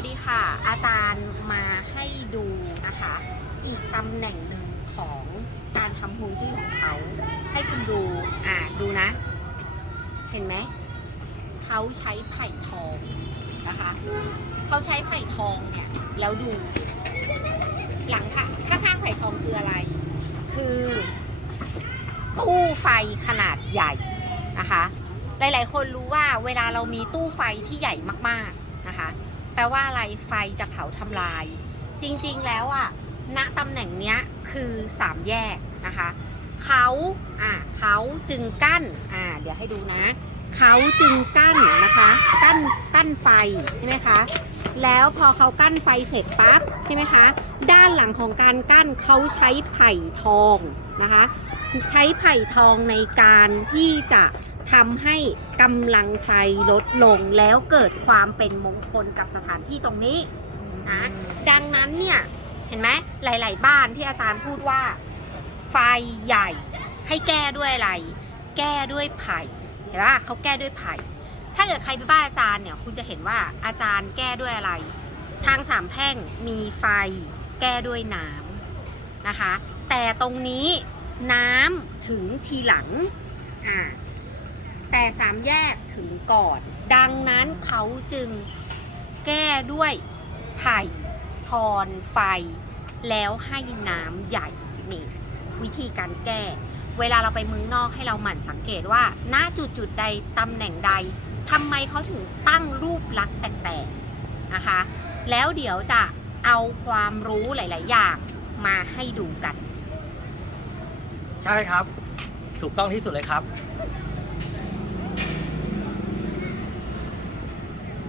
วัสดีค่ะ อาจารย์มาให้ดูนะคะ อีกตำแหน่งหนึ่งของการทำฮวงจุ้ยของเขา ให้คุณดู อ่าดูนะ เห็นไหม เขาใช้ไผ่ทองนะคะ เขาใช้ไผ่ทองเนี่ย แล้วดู หลังค่ะข้างๆไผ่ทองคืออะไร คือตู้ไฟขนาดใหญ่นะคะ หลายๆ คนรู้ว่าเวลาเรามีตู้ไฟที่ใหญ่มากๆนะคะ แปลว่าอะไรไฟจะเผาทำลาย จริงๆแล้วอะณตำแหน่งเนี้ยคือสามแยกนะคะเขาอะเขาจึงกั้นอ่าเดี๋ยวให้ดูนะ เขาจึงกั้นนะคะ กั้นกั้นไฟใช่ไหมคะแล้วพอเขากั้นไฟเสร็จปั๊บใช่ไหมคะด้านหลังของการกั้นเขาใช้ไผ่ทองนะคะ ใช้ไผ่ทองในการที่จะ ทำให้กำลังไฟลดลงแล้วเกิดความเป็นมงคลกับสถานที่ตรงนี้นะดังนั้นเนี่ยเห็นไหมหลาย ๆ บ้านที่อาจารย์พูดว่า ไฟใหญ่ให้แก้ด้วยอะไร แก้ด้วยไผ่เห็นปะเขาแก้ด้วยไผ่ถ้าเกิดใครไปบ้านอาจารย์เนี่ยคุณจะเห็นว่าอาจารย์แก้ด้วยอะไร ทางสามแพร่งมีไฟแก้ด้วยน้ำนะคะ แต่ตรงนี้น้ำถึงทีหลังอ่าแต่ สามแยกถึงก่อน ดังนั้นเขาจึงแก้ด้วยไผ่ทอนไฟ แล้วให้น้ำใหญ่นี่วิธีการแก้ เวลาเราไปเมืองนอกให้เราหมั่นสังเกตว่า ณจุดจุดๆใดตำแหน่งใดทำไมเขาถึงตั้งรูปลักษณ์แปลกๆนะคะ แล้วเดี๋ยวจะเอาความรู้หลาย ๆ อย่างมาให้ดูกัน ใช่ครับ ถูกต้องที่สุดเลยครับ